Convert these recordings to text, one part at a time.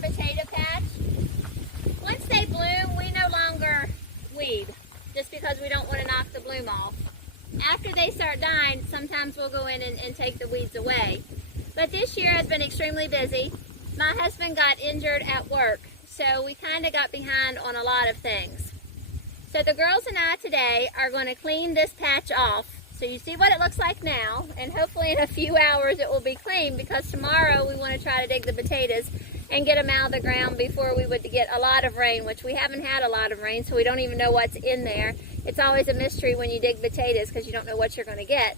potato patch. Once they bloom, we no longer weed, just because we don't want to knock the bloom off. After they start dying, sometimes we'll go in and take the weeds away. But this year has been extremely busy. My husband got injured at work, so we kind of got behind on a lot of things. So the girls and I today are going to clean this patch off. So you see what it looks like now, and hopefully in a few hours it will be clean, because tomorrow we want to try to dig the potatoes and get them out of the ground before we would get a lot of rain, which we haven't had a lot of rain, so we don't even know what's in there. It's always a mystery when you dig potatoes because you don't know what you're going to get.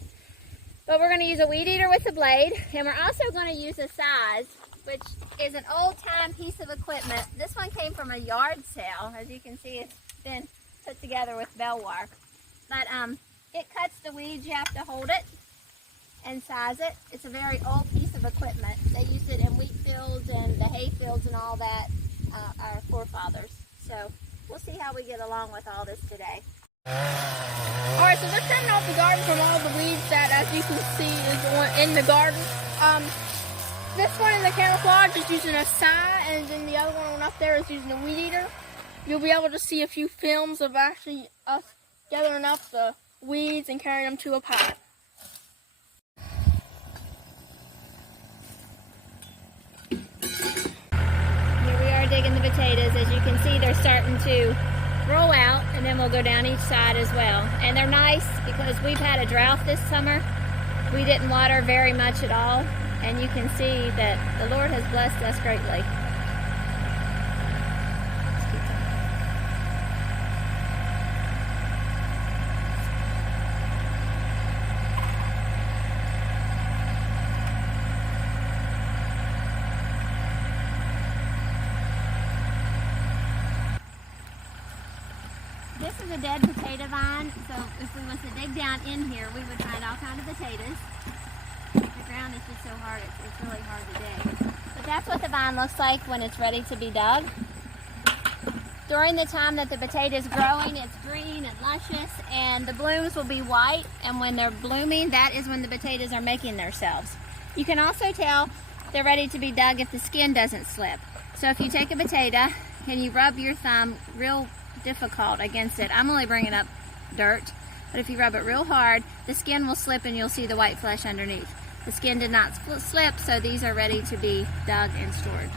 But we're going to use a weed eater with a blade, and we're also going to use a size, which is an old-time piece of equipment. This one came from a yard sale. As you can see, it's been put together with bell wire. But it cuts the weeds. You have to hold it and size it. It's a very old piece of equipment. They used it in wheat fields and the hay fields and all that, our forefathers. So we'll see how we get along with all this today. Alright, so they're trimming off the garden from all the weeds that, as you can see, is in the garden. This one in the camouflage is using a scythe, and then the other one up there is using a weed eater. You'll be able to see a few films of actually us gathering up the weeds and carrying them to a pot. Here we are digging the potatoes. As you can see, they're starting to roll out, and then we'll go down each side as well. And they're nice because we've had a drought this summer. We didn't water very much at all, and you can see that the Lord has blessed us greatly. This is a dead potato vine, so if we was to dig down in here, we would find all kinds of potatoes. The ground is just so hard, it's really hard to dig. But that's what the vine looks like when it's ready to be dug. During the time that the potato is growing, it's green and luscious, and the blooms will be white, and when they're blooming, that is when the potatoes are making themselves. You can also tell they're ready to be dug if the skin doesn't slip. So if you take a potato and you rub your thumb real difficult against it, I'm only bringing up dirt, but if you rub it real hard, the skin will slip and you'll see the white flesh underneath. The skin did not slip, so these are ready to be dug and stored.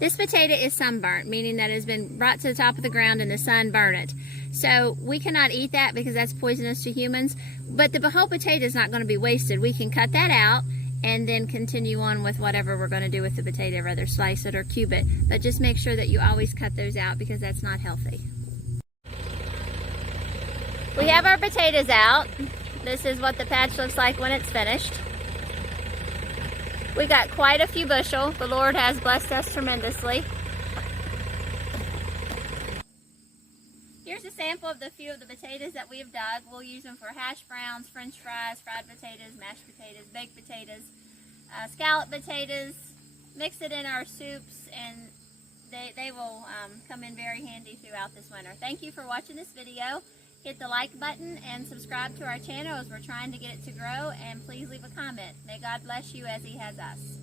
This potato is sunburnt, meaning that it has been brought to the top of the ground and the sun burned it. So we cannot eat that because that's poisonous to humans, but the whole potato is not going to be wasted. We can cut that out and then continue on with whatever we're going to do with the potato, whether slice it or cube it. But just make sure that you always cut those out because that's not healthy. We have our potatoes out. This is what the patch looks like when it's finished. We got quite a few bushel. The Lord has blessed us tremendously. Here's a sample of the few of the potatoes that we've dug. We'll use them for hash browns, french fries, fried potatoes, mashed potatoes, baked potatoes, scallop potatoes. Mix it in our soups, and they will come in very handy throughout this winter. Thank you for watching this video. Hit the like button and subscribe to our channel as we're trying to get it to grow, and please leave a comment. May God bless you as He has us.